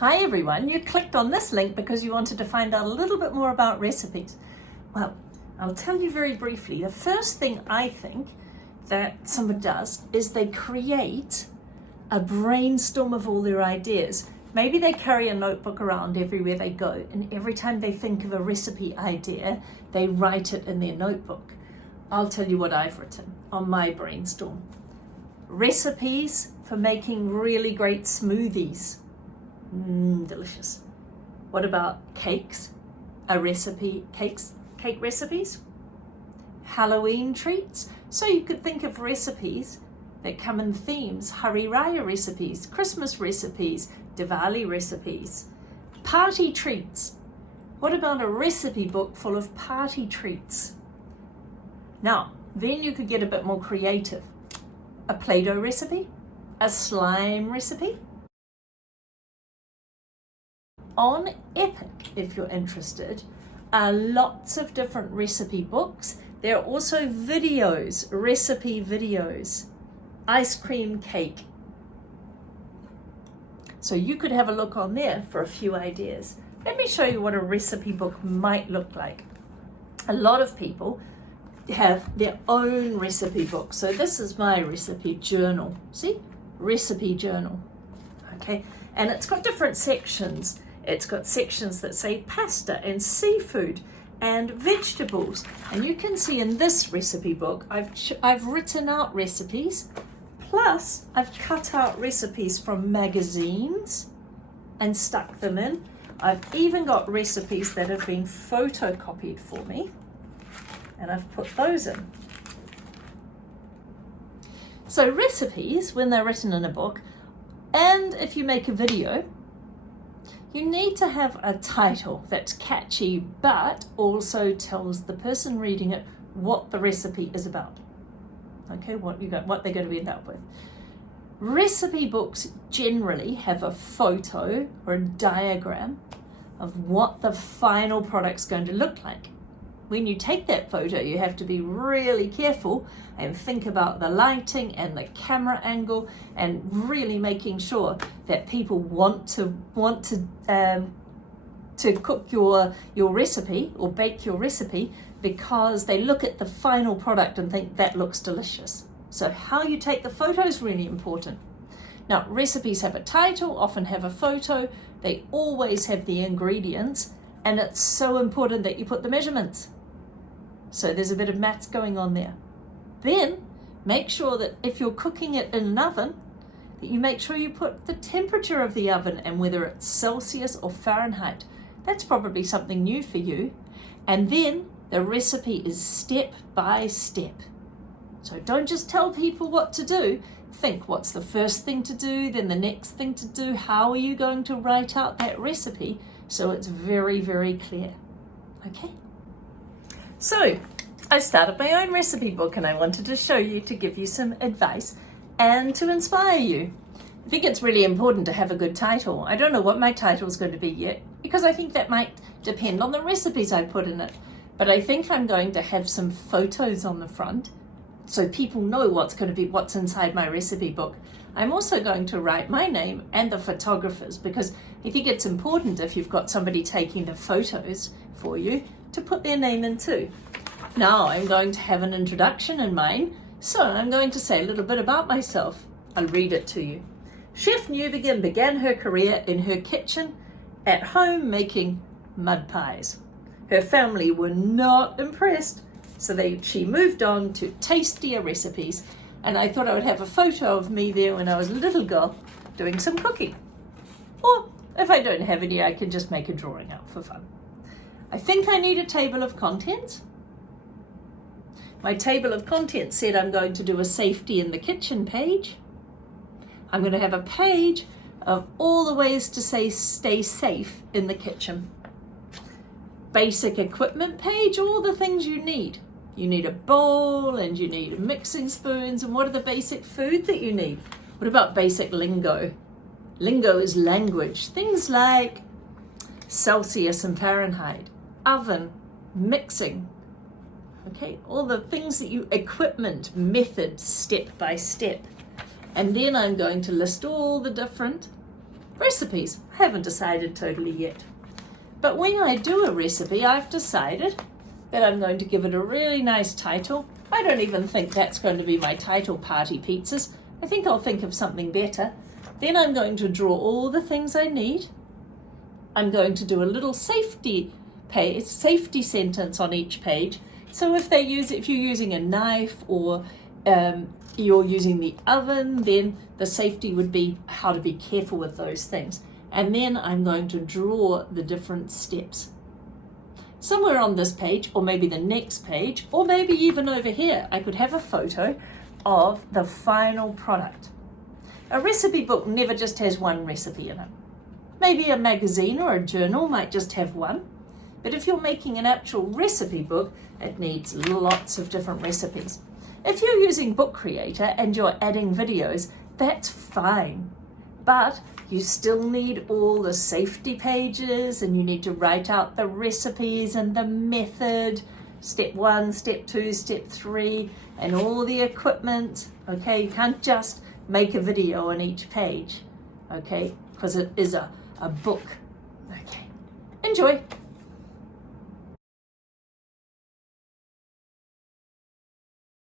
Hi everyone, you clicked on this link because you wanted to find out a little bit more about recipes. Well, I'll tell you very briefly. The first thing I think that someone does is they create a brainstorm of all their ideas. Maybe they carry a notebook around everywhere they go, and every time they think of a recipe idea, they write it in their notebook. I'll tell you what I've written on my brainstorm. Recipes for making really great smoothies. Delicious. What about cakes? Cake recipes? Halloween treats? So you could think of recipes that come in themes. Hari Raya recipes, Christmas recipes, Diwali recipes. Party treats. What about a recipe book full of party treats? Now, then you could get a bit more creative. A Play-Doh recipe? A slime recipe? On Epic, if you're interested, are lots of different recipe books. There are also videos, recipe videos, ice cream cake. So you could have a look on there for a few ideas. Let me show you what a recipe book might look like. A lot of people have their own recipe book. So this is my recipe journal. See? Recipe journal. Okay, and it's got different sections. It's got sections that say pasta and seafood and vegetables. And you can see in this recipe book, I've written out recipes, plus I've cut out recipes from magazines and stuck them in. I've even got recipes that have been photocopied for me, and I've put those in. So recipes, when they're written in a book, and if you make a video, you need to have a title that's catchy, but also tells the person reading it what the recipe is about. Okay, what they're going to end up with. Recipe books generally have a photo or a diagram of what the final product's going to look like. When you take that photo, you have to be really careful and think about the lighting and the camera angle, and really making sure that people want to cook your recipe or bake your recipe because they look at the final product and think that looks delicious. So how you take the photo is really important. Now, recipes have a title, often have a photo. They always have the ingredients, and it's so important that you put the measurements. So there's a bit of maths going on there. Then make sure that if you're cooking it in an oven, that you make sure you put the temperature of the oven and whether it's Celsius or Fahrenheit. That's probably something new for you. And then the recipe is step by step. So don't just tell people what to do. Think, what's the first thing to do, then the next thing to do? How are you going to write out that recipe so it's very, very clear? Okay? So I started my own recipe book, and I wanted to show you, to give you some advice and to inspire you. I think it's really important to have a good title. I don't know what my title is going to be yet, because I think that might depend on the recipes I put in it. But I think I'm going to have some photos on the front so people know what's inside my recipe book. I'm also going to write my name and the photographer's, because I think it's important, if you've got somebody taking the photos for you, to put their name in too. Now I'm going to have an introduction in mine, so I'm going to say a little bit about myself. I'll read it to you. Chef Newbegin began her career in her kitchen at home making mud pies. Her family were not impressed, so she moved on to tastier recipes, and I thought I would have a photo of me there when I was a little girl doing some cooking. Or if I don't have any, I can just make a drawing out for fun. I think I need a table of contents. My table of contents said I'm going to do a safety in the kitchen page. I'm going to have a page of all the ways to stay safe in the kitchen. Basic equipment page, all the things you need. You need a bowl, and you need mixing spoons, and what are the basic food that you need? What about basic lingo? Lingo is language. Things like Celsius and Fahrenheit, oven, mixing. Okay, all the things that equipment, method, step by step. And then I'm going to list all the different Recipes, I haven't decided totally yet. But when I do a recipe, I've decided that I'm going to give it a really nice title. I don't even think that's going to be my title, Party Pizzas. I think I'll think of something better. Then I'm going to draw all the things I need. I'm going to do a little safety sentence on each page. So if you're using a knife or you're using the oven, then the safety would be how to be careful with those things. And then I'm going to draw the different steps. Somewhere on this page, or maybe the next page, or maybe even over here, I could have a photo of the final product. A recipe book never just has one recipe in it. Maybe a magazine or a journal might just have one. But if you're making an actual recipe book, it needs lots of different recipes. If you're using Book Creator and you're adding videos, that's fine. But you still need all the safety pages, and you need to write out the recipes and the method, step 1, step 2, step 3, and all the equipment. Okay, you can't just make a video on each page, okay, because it is a book. Okay, enjoy.